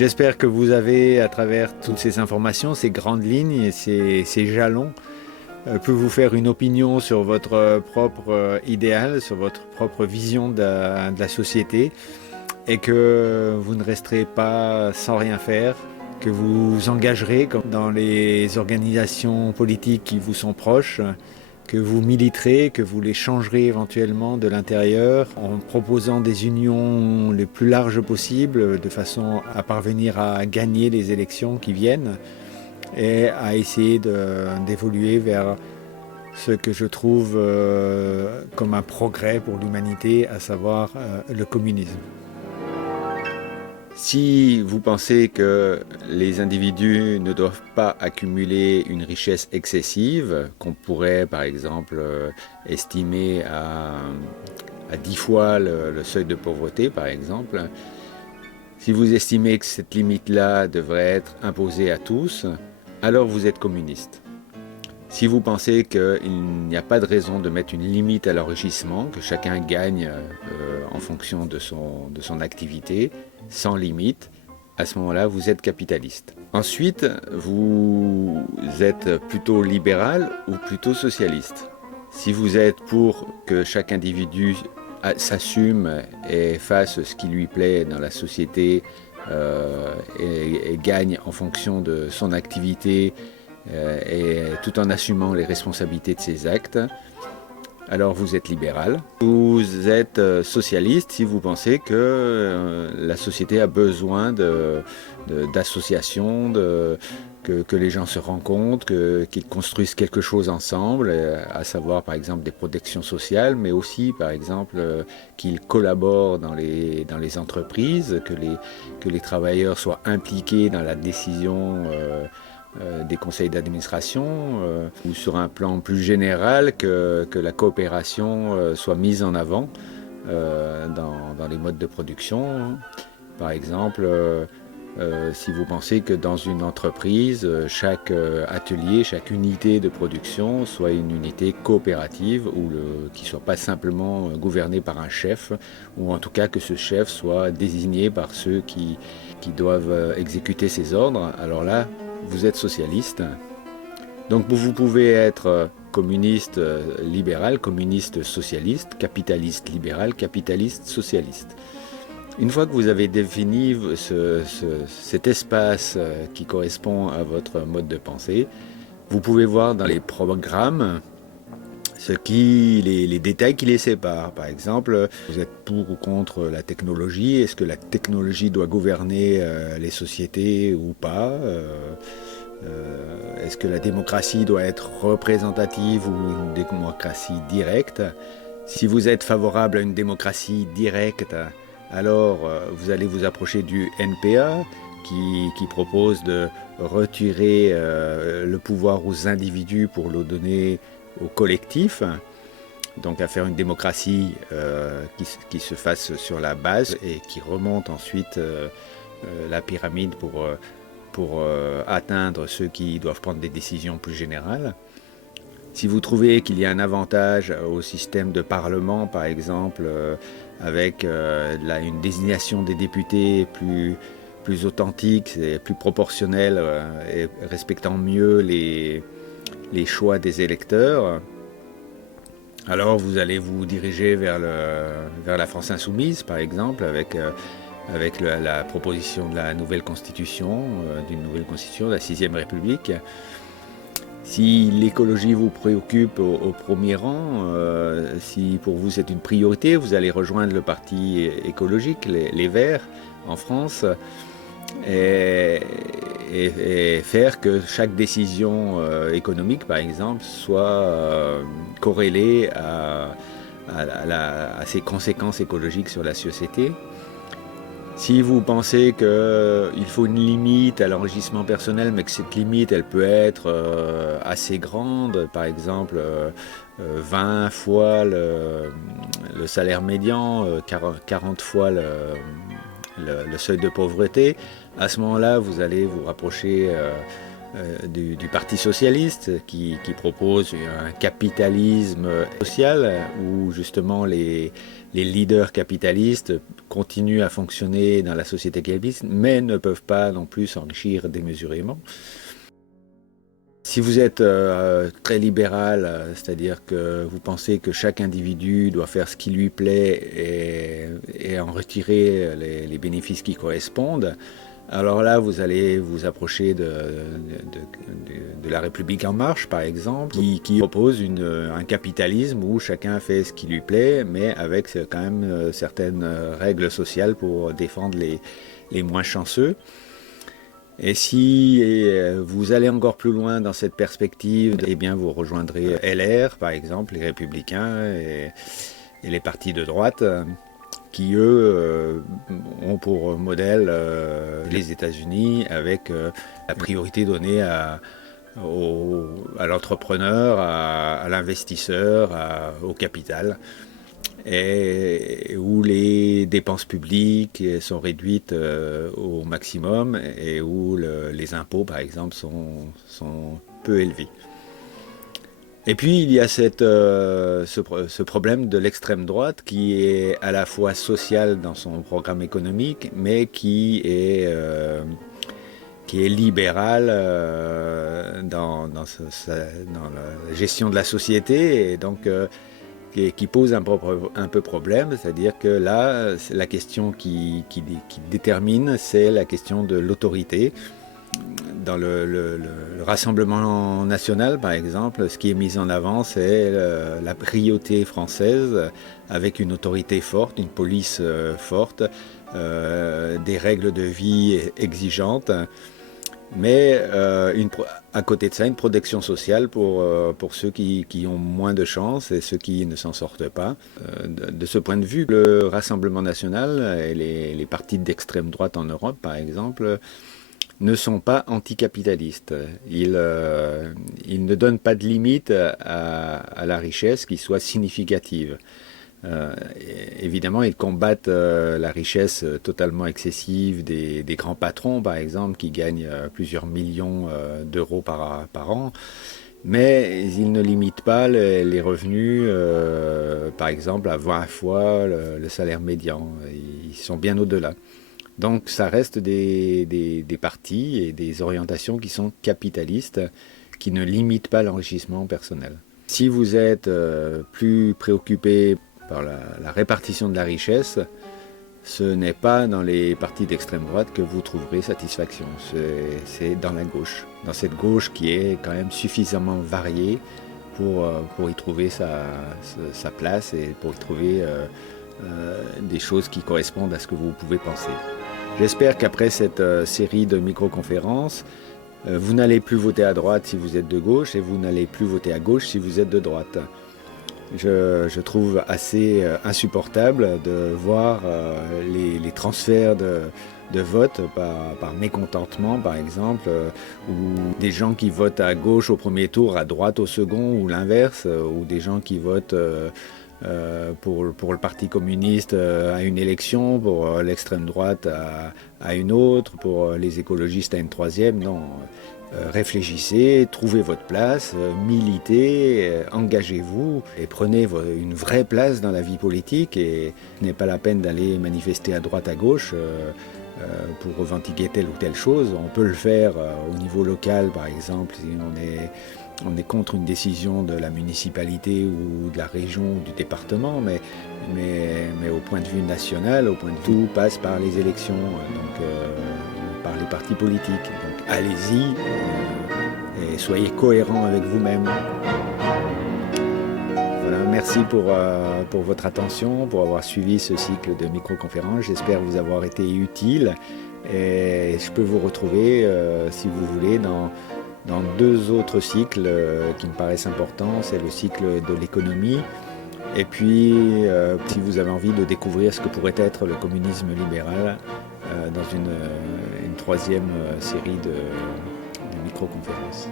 J'espère que vous avez, à travers toutes ces informations, ces grandes lignes et ces jalons, pu vous faire une opinion sur votre propre idéal, sur votre propre vision de la société, et que vous ne resterez pas sans rien faire, que vous vous engagerez comme dans les organisations politiques qui vous sont proches, que vous militerez, que vous les changerez éventuellement de l'intérieur en proposant des unions les plus larges possibles de façon à parvenir à gagner les élections qui viennent et à essayer d'évoluer vers ce que je trouve comme un progrès pour l'humanité, à savoir le communisme. Si vous pensez que les individus ne doivent pas accumuler une richesse excessive, qu'on pourrait par exemple estimer à 10 fois le seuil de pauvreté par exemple, si vous estimez que cette limite-là devrait être imposée à tous, alors vous êtes communiste. Si vous pensez qu'il n'y a pas de raison de mettre une limite à l'enrichissement, que chacun gagne en fonction de son activité, sans limite, à ce moment-là, vous êtes capitaliste. Ensuite, vous êtes plutôt libéral ou plutôt socialiste. Si vous êtes pour que chaque individu s'assume et fasse ce qui lui plaît dans la société et gagne en fonction de son activité, et tout en assumant les responsabilités de ses actes, alors vous êtes libéral. Vous êtes socialiste si vous pensez que la société a besoin d'associations, que les gens se rencontrent, qu'ils construisent quelque chose ensemble, à savoir par exemple des protections sociales, mais aussi par exemple qu'ils collaborent dans les entreprises, que les travailleurs soient impliqués dans la décision des conseils d'administration, ou sur un plan plus général que la coopération soit mise en avant dans les modes de production. Par exemple, si vous pensez que dans une entreprise, chaque atelier, chaque unité de production soit une unité coopérative qui ne soit pas simplement gouvernée par un chef, ou en tout cas que ce chef soit désigné par ceux qui doivent exécuter ses ordres, alors là, vous êtes socialiste. Donc vous pouvez être communiste libéral, communiste socialiste, capitaliste libéral, capitaliste socialiste. Une fois que vous avez défini cet espace qui correspond à votre mode de pensée, vous pouvez voir dans les programmes les détails qui les séparent. Par exemple, vous êtes pour ou contre la technologie, est-ce que la technologie doit gouverner les sociétés ou pas, est-ce que la démocratie doit être représentative ou une démocratie directe? Si vous êtes favorable à une démocratie directe, alors vous allez vous approcher du NPA qui propose de retirer le pouvoir aux individus pour le donner au collectif, donc à faire une démocratie qui se fasse sur la base et qui remonte ensuite la pyramide pour atteindre ceux qui doivent prendre des décisions plus générales. Si vous trouvez qu'il y a un avantage au système de parlement, par exemple, avec une désignation des députés plus authentique, plus proportionnelle et respectant mieux les choix des électeurs, alors vous allez vous diriger vers la France insoumise, par exemple, avec la proposition de la nouvelle constitution, d'une nouvelle constitution, de la 6e République. Si l'écologie vous préoccupe au premier rang, si pour vous c'est une priorité, vous allez rejoindre le parti écologique, les Verts, en France, et faire que chaque décision économique, par exemple, soit corrélée à ses conséquences écologiques sur la société. Si vous pensez qu'il faut une limite à l'enrichissement personnel, mais que cette limite, elle peut être assez grande, par exemple 20 fois le salaire médian, 40 fois le seuil de pauvreté, à ce moment-là, vous allez vous rapprocher du Parti socialiste qui propose un capitalisme social où justement les leaders capitalistes continuent à fonctionner dans la société capitaliste mais ne peuvent pas non plus s'enrichir démesurément. Si vous êtes très libéral, c'est-à-dire que vous pensez que chaque individu doit faire ce qui lui plaît et en retirer les bénéfices qui correspondent, alors là, vous allez vous approcher de la République en marche, par exemple, qui propose un capitalisme où chacun fait ce qui lui plaît, mais avec quand même certaines règles sociales pour défendre les moins chanceux. Et si vous allez encore plus loin dans cette perspective, eh bien vous rejoindrez LR, par exemple, les Républicains et les partis de droite, qui eux ont pour modèle les États-Unis avec la priorité donnée à l'entrepreneur, à l'investisseur, au capital, et où les dépenses publiques sont réduites au maximum et où les impôts, par exemple, sont peu élevés. Et puis il y a ce problème de l'extrême droite qui est à la fois social dans son programme économique, mais qui est libéral dans la gestion de la société, et donc qui pose un peu problème, c'est-à-dire que là, la question qui détermine, c'est la question de l'autorité. Dans le Rassemblement national, par exemple, ce qui est mis en avant, c'est la priorité française, avec une autorité forte, une police forte, des règles de vie exigeantes, mais à côté de ça, une protection sociale pour ceux qui ont moins de chance et ceux qui ne s'en sortent pas. De ce point de vue, le Rassemblement national et les partis d'extrême droite en Europe, par exemple, ne sont pas anticapitalistes. Ils ne donnent pas de limite à la richesse qui soit significative. Évidemment, ils combattent la richesse totalement excessive des grands patrons, par exemple, qui gagnent plusieurs millions d'euros par an. Mais ils ne limitent pas les revenus, par exemple, à 20 fois le salaire médian. Ils sont bien au-delà. Donc ça reste des partis et des orientations qui sont capitalistes, qui ne limitent pas l'enrichissement personnel. Si vous êtes plus préoccupé par la répartition de la richesse, ce n'est pas dans les partis d'extrême droite que vous trouverez satisfaction. C'est dans la gauche, dans cette gauche qui est quand même suffisamment variée pour y trouver sa place et pour y trouver des choses qui correspondent à ce que vous pouvez penser. J'espère qu'après cette série de micro-conférences, vous n'allez plus voter à droite si vous êtes de gauche et vous n'allez plus voter à gauche si vous êtes de droite. Je trouve assez insupportable de voir les transferts de vote par mécontentement, par exemple, ou des gens qui votent à gauche au premier tour, à droite au second, ou l'inverse, ou des gens qui votent pour le Parti communiste à une élection, pour l'extrême droite à une autre, pour les écologistes à une troisième. Non, réfléchissez, trouvez votre place, militez, engagez-vous et prenez une vraie place dans la vie politique. Et ce n'est pas la peine d'aller manifester à droite, à gauche pour revendiquer telle ou telle chose. On peut le faire au niveau local, par exemple, si on est contre une décision de la municipalité ou de la région ou du département, mais au point de vue national, au point de tout passe par les élections, donc par les partis politiques. Donc allez-y et soyez cohérents avec vous-même. Voilà, merci pour votre attention, pour avoir suivi ce cycle de micro-conférences. J'espère vous avoir été utile et je peux vous retrouver, si vous voulez, dans deux autres cycles qui me paraissent importants. C'est le cycle de l'économie et puis si vous avez envie de découvrir ce que pourrait être le communisme libéral, dans une troisième série de micro-conférences.